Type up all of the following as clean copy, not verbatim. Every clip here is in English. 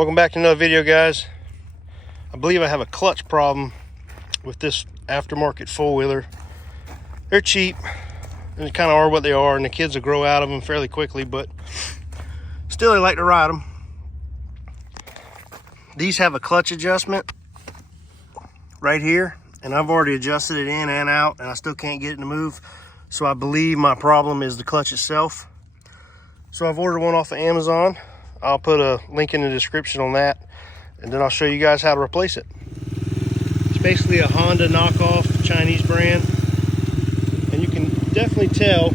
Welcome back to another video, guys. I believe I have a clutch problem with this aftermarket four-wheeler. They're cheap and they kind of are what they are, and the kids will grow out of them fairly quickly, but still they like to ride them. These have a clutch adjustment right here, and I've already adjusted it in and out, and I still can't get it to move. So I believe my problem is the clutch itself. So I've ordered one off of Amazon. I'll put a link in the description on that, and then I'll show you guys how to replace it. It's basically a Honda knockoff Chinese brand, and you can definitely tell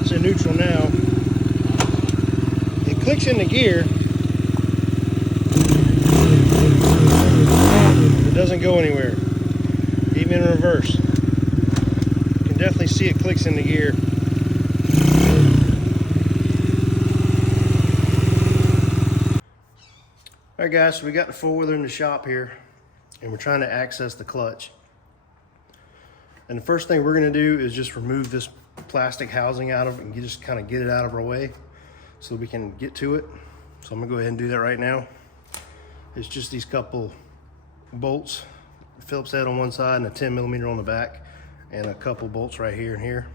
it's in neutral now. It clicks into gear. It doesn't go anywhere, even in reverse. You can definitely see it clicks into gear. Alright guys, so we got the four-wheeler in the shop here, and we're trying to access the clutch. And the first thing we're going to do is just remove this plastic housing out of it and just kind of get it out of our way so we can get to it. So I'm going to go ahead and do that right now. It's just these couple bolts, Phillips head on one side and a 10mm on the back, and a couple bolts right here and here.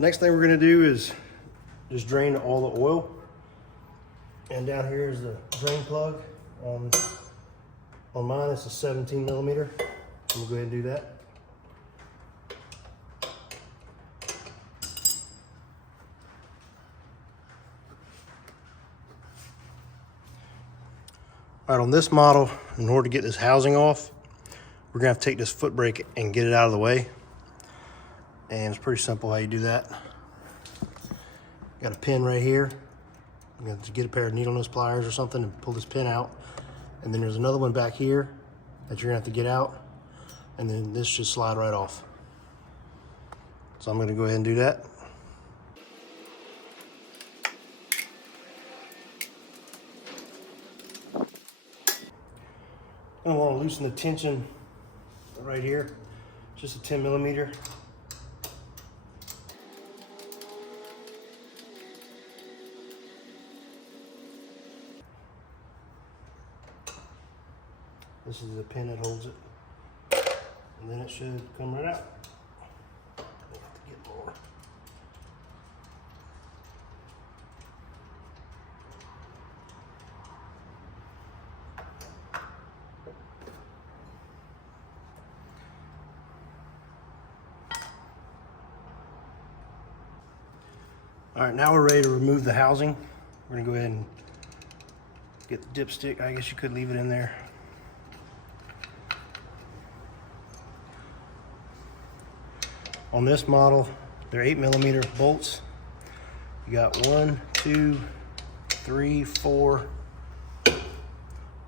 Next thing we're going to do is just drain all the oil. And down here is the drain plug. On mine, it's a 17mm. I'm going to go ahead and do that. All right, on this model, in order to get this housing off, we're going to have to take this foot brake and get it out of the way. And it's pretty simple how you do that. Got a pin right here. You have to get a pair of needle nose pliers or something and pull this pin out. And then there's another one back here that you're gonna have to get out. And then this should slide right off. So I'm gonna go ahead and do that. I want to loosen the tension right here. Just a 10mm. This is the pin that holds it, and then it should come right out. I have to get more. All right, now we're ready to remove the housing. We're gonna go ahead and get the dipstick. I guess you could leave it in there. On this model, they're 8mm bolts. You got 1, 2, 3, 4,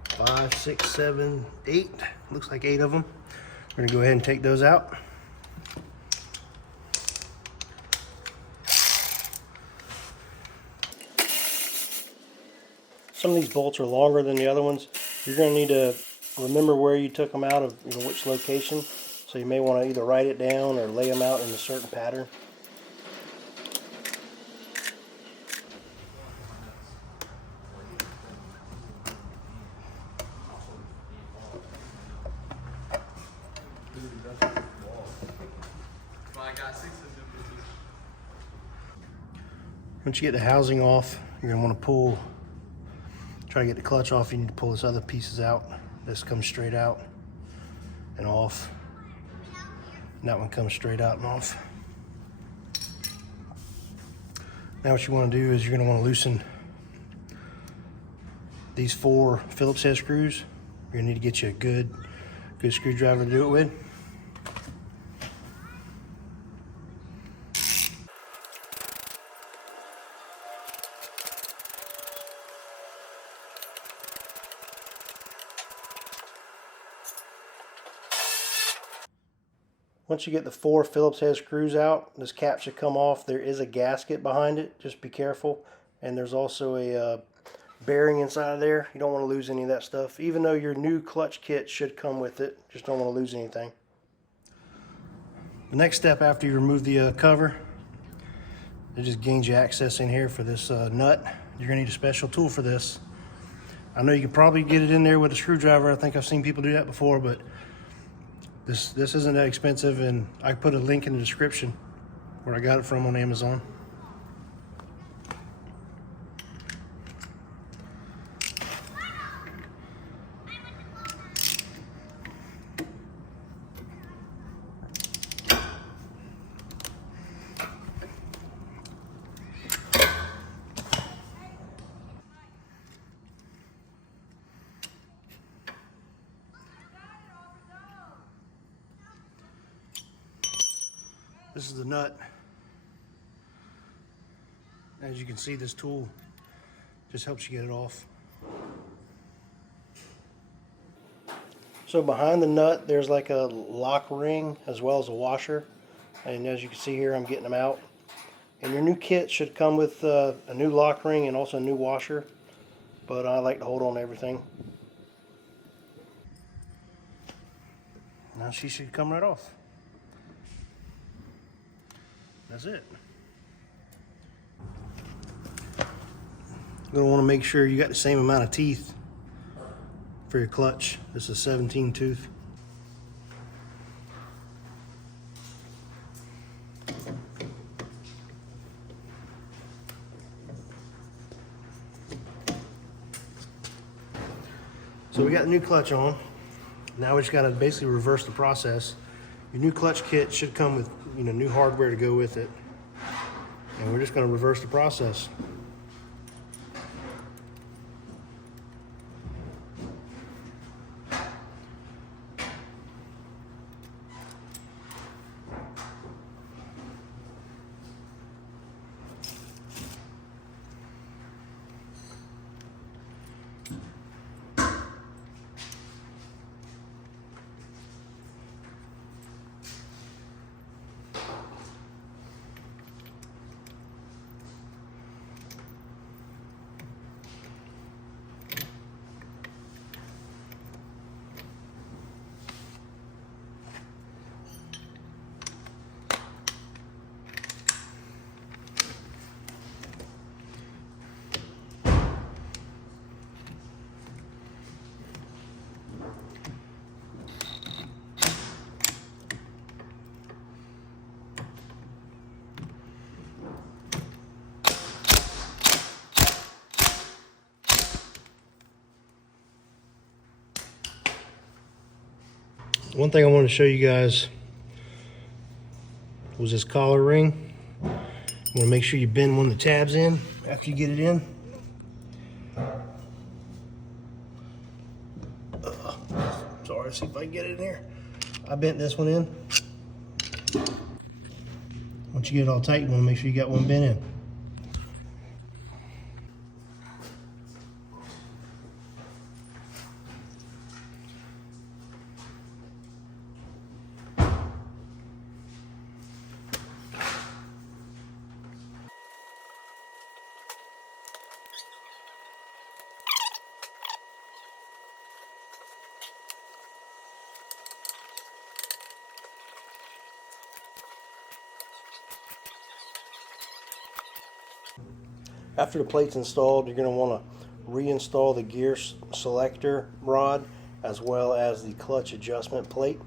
5, 6, 7, 8. Looks like 8 of them. We're gonna go ahead and take those out. Some of these bolts are longer than the other ones. You're gonna need to remember where you took them out of, which location. So you may want to either write it down or lay them out in a certain pattern. Once you get the housing off, you're going to want to try to get the clutch off. You need to pull this other pieces out. This comes straight out and off. And that one comes straight out and off. Now what you want to do is you're going to want to loosen these 4 Phillips head screws. You're going to need to get you a good screwdriver to do it with. Once you get the 4 Phillips head screws out, this cap should come off. There is a gasket behind it, just be careful. And there's also a bearing inside of there. You don't want to lose any of that stuff. Even though your new clutch kit should come with it, just don't want to lose anything. The next step after you remove the cover, it just gains you access in here for this nut. You're gonna need a special tool for this. I know you can probably get it in there with a screwdriver. I think I've seen people do that before, but this isn't that expensive, and I put a link in the description where I got it from on Amazon. This is the nut. As you can see, this tool just helps you get it off. So behind the nut, there's like a lock ring as well as a washer. And as you can see here, I'm getting them out. And your new kit should come with a new lock ring and also a new washer. But I like to hold on to everything. Now she should come right off. That's it. You're going to want to make sure you got the same amount of teeth for your clutch. This is 17 tooth. So we got the new clutch on. Now we just got to basically reverse the process. Your new clutch kit should come with, new hardware to go with it. And we're just going to reverse the process. One thing I wanted to show you guys was this collar ring. You want to make sure you bend one of the tabs in after you get it in. Sorry, see if I can get it in here. I bent this one in. Once you get it all tight, you want to make sure you got one bent in. After the plate's installed, you're going to want to reinstall the gear selector rod as well as the clutch adjustment plate.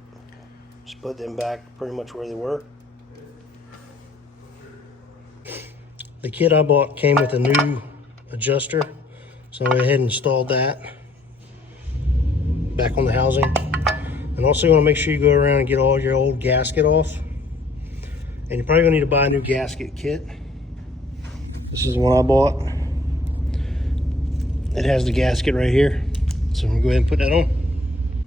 Just put them back pretty much where they were. The kit I bought came with a new adjuster, so I went ahead and installed that back on the housing. And also you want to make sure you go around and get all your old gasket off. And you're probably going to need to buy a new gasket kit. This is the one I bought. It has the gasket right here. So I'm gonna go ahead and put that on.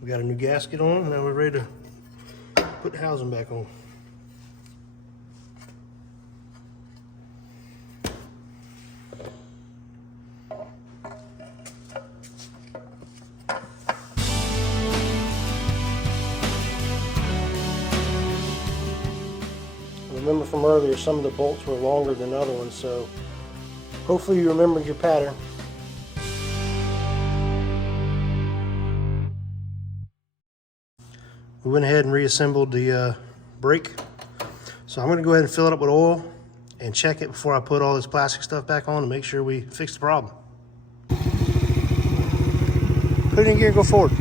We got a new gasket on, now we're ready to put the housing back on. Remember from earlier, some of the bolts were longer than other ones, so hopefully you remembered your pattern. We went ahead and reassembled the brake. So I'm going to go ahead and fill it up with oil and check it before I put all this plastic stuff back on to make sure we fix the problem. Put it in gear and go forward.